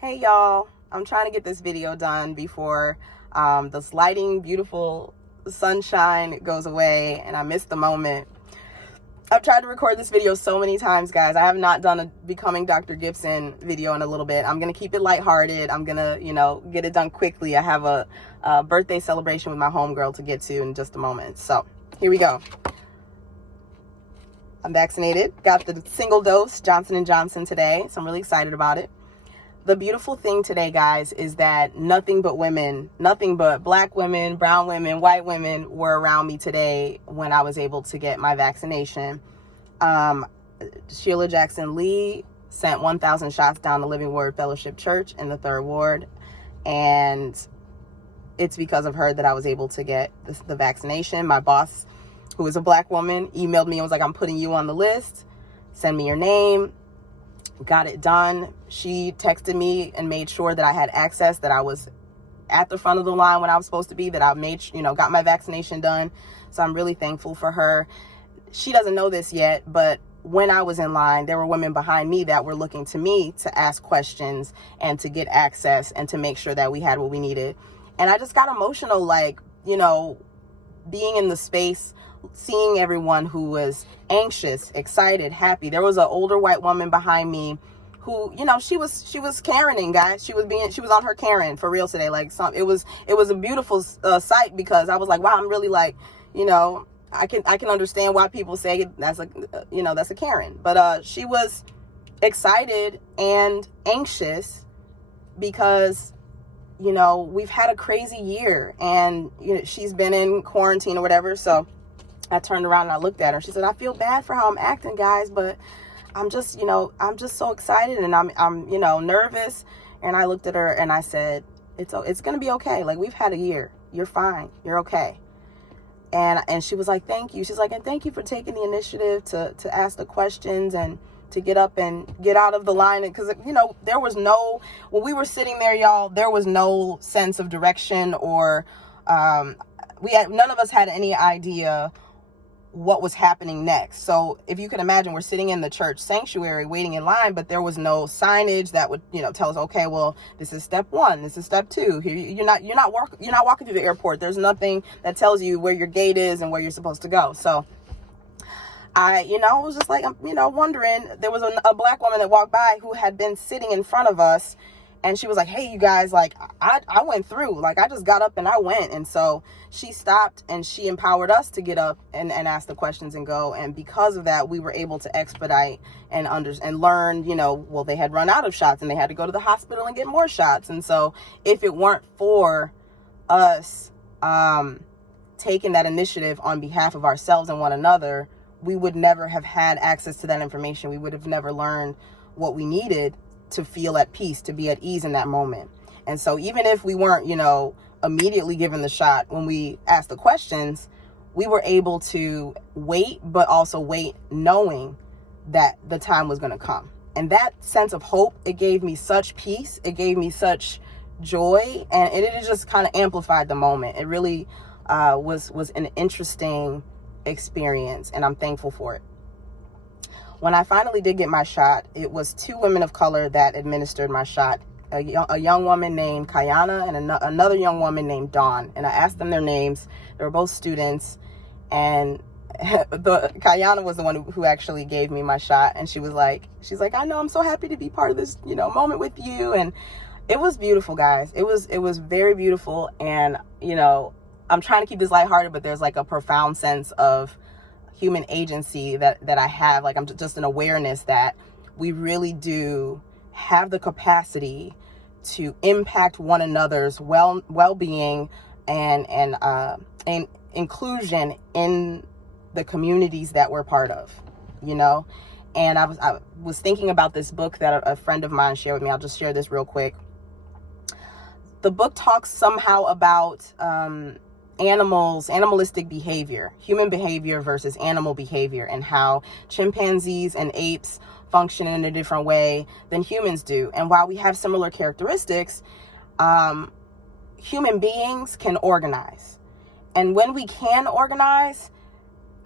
Hey y'all, I'm trying to get this video done before this lighting, beautiful sunshine goes away and I missed the moment. I've tried to record this video so many times, guys. I have not done a Becoming Dr. Gibson video in a little bit. I'm going to keep it lighthearted. I'm going to, get it done quickly. I have a birthday celebration with my homegirl to get to in just a moment. So here we go. I'm vaccinated. Got the single dose Johnson & Johnson today, so I'm really excited about it. The beautiful thing today, guys, is that nothing but black women, brown women, white women were around me today when I was able to get my vaccination. Sheila Jackson Lee sent 1,000 shots down to Living Word Fellowship Church in the 3rd Ward. And it's because of her that I was able to get the vaccination. My boss, who is a black woman, emailed me and was like, I'm putting you on the list. Send me your name. Got it done. She texted me and made sure that I had access, that I was at the front of the line when I was supposed to be, that I made, got my vaccination done. So I'm really thankful for her. She doesn't know this yet, but when I was in line, there were women behind me that were looking to me to ask questions and to get access and to make sure that we had what we needed. And I just got emotional, being in the space, seeing everyone who was anxious, excited, happy. There was an older white woman behind me who, she was Karening, guys. She was on her Karen for real today. It was a beautiful sight, because I was like, wow, I'm really I can understand why people say that's a Karen. But she was excited and anxious because we've had a crazy year, and she's been in quarantine or whatever. So I turned around and I looked at her. She said, I feel bad for how I'm acting, guys, but I'm just so excited, and I'm nervous. And I looked at her and I said, it's going to be okay. We've had a year. You're fine. You're okay. And she was like, thank you. She's like, and thank you for taking the initiative to ask the questions and to get up and get out of the line. Because, there was when we were sitting there, y'all, there was no sense of direction, or none of us had any idea what was happening next. So if you can imagine, we're sitting in the church sanctuary waiting in line, but there was no signage that would, tell us, okay, well, this is step 1, this is step 2. Here, you're not walking through the airport. There's nothing that tells you where your gate is and where you're supposed to go. So I was just like, wondering. There was a black woman that walked by who had been sitting in front of us, and she was like, hey, you guys, I went through, I just got up and I went. And so she stopped and she empowered us to get up and ask the questions and go. And because of that, we were able to expedite and learn, well, they had run out of shots and they had to go to the hospital and get more shots. And so if it weren't for us taking that initiative on behalf of ourselves and one another, we would never have had access to that information. We would have never learned what we needed to feel at peace, to be at ease in that moment. And so even if we weren't, immediately given the shot, when we asked the questions, we were able to wait, but also wait knowing that the time was going to come. And that sense of hope, it gave me such peace. It gave me such joy, and it just kind of amplified the moment. It really was an interesting experience, and I'm thankful for it. When I finally did get my shot, it was 2 women of color that administered my shot. A young woman named Kayana and another young woman named Dawn. And I asked them their names. They were both students. And Kayana was the one who actually gave me my shot. And she's like, I know, I'm so happy to be part of this, moment with you. And it was beautiful, guys. It was very beautiful. And, I'm trying to keep this lighthearted, but there's a profound sense of human agency that I have. I'm just an awareness that we really do have the capacity to impact one another's well-being and inclusion in the communities that we're part of, And I was thinking about this book that a friend of mine shared with me. I'll just share this real quick. The book talks somehow about animalistic behavior, human behavior versus animal behavior, and how chimpanzees and apes function in a different way than humans do. And while we have similar characteristics, human beings can organize. And when we can organize,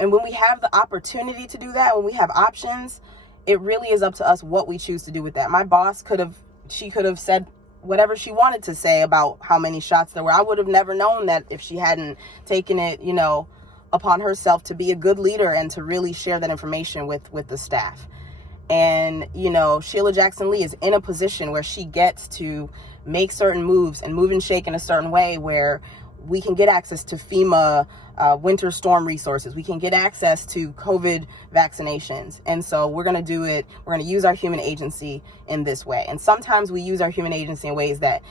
and when we have the opportunity to do that, when we have options, it really is up to us what we choose to do with that. My boss could have she could have said whatever she wanted to say about how many shots there were. I would have never known that if she hadn't taken it, you know, upon herself to be a good leader and to really share that information with the staff. And, you know, Sheila Jackson Lee is in a position where she gets to make certain moves and move and shake in a certain way where we can get access to FEMA winter storm resources. We can get access to COVID vaccinations. And so we're going to do it. We're going to use our human agency in this way. And sometimes we use our human agency in ways that,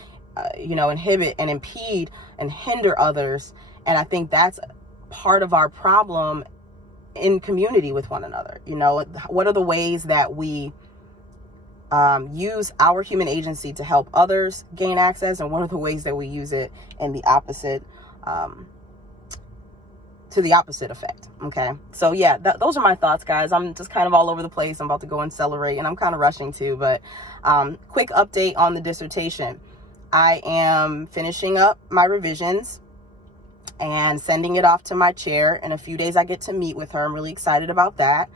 you know, inhibit and impede and hinder others. And I think that's part of our problem in community with one another. You know, what are the ways that we use our human agency to help others gain access, and what are the ways that we use it in the opposite, to the opposite effect. Okay. So yeah, those are my thoughts, guys. I'm just kind of all over the place. I'm about to go and celebrate, and I'm kind of rushing too, but quick update on the dissertation. I am finishing up my revisions and sending it off to my chair. In a few days, I get to meet with her. I'm really excited about that.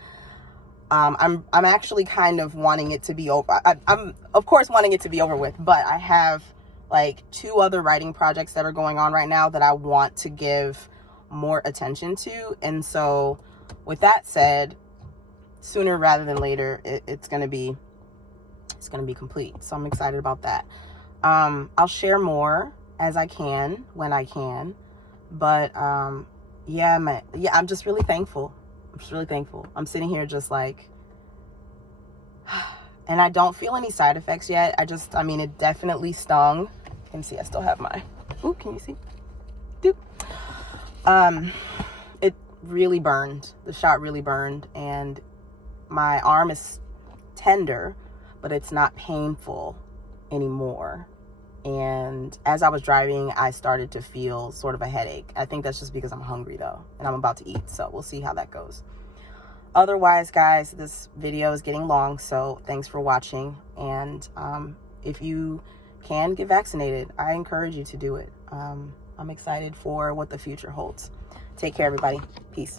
I'm actually kind of wanting it to be over. I'm of course wanting it to be over with, but I have like 2 other writing projects that are going on right now that I want to give more attention to. And so with that said, sooner rather than later, it's going to be complete. So I'm excited about that. I'll share more as I can, when I can, but, yeah, I'm just really thankful. I'm just really thankful. I'm sitting here just like, and I don't feel any side effects yet. I mean, it definitely stung. You can see I still have my, ooh, can you see? Doop. It really burned. The shot really burned, and my arm is tender, but it's not painful anymore. And as I was driving, I started to feel sort of a headache. I think that's just because I'm hungry though, and I'm about to eat. So we'll see how that goes. Otherwise, guys, this video is getting long, so thanks for watching. And if you can get vaccinated, I encourage you to do it. I'm excited for what the future holds. Take care, everybody. Peace.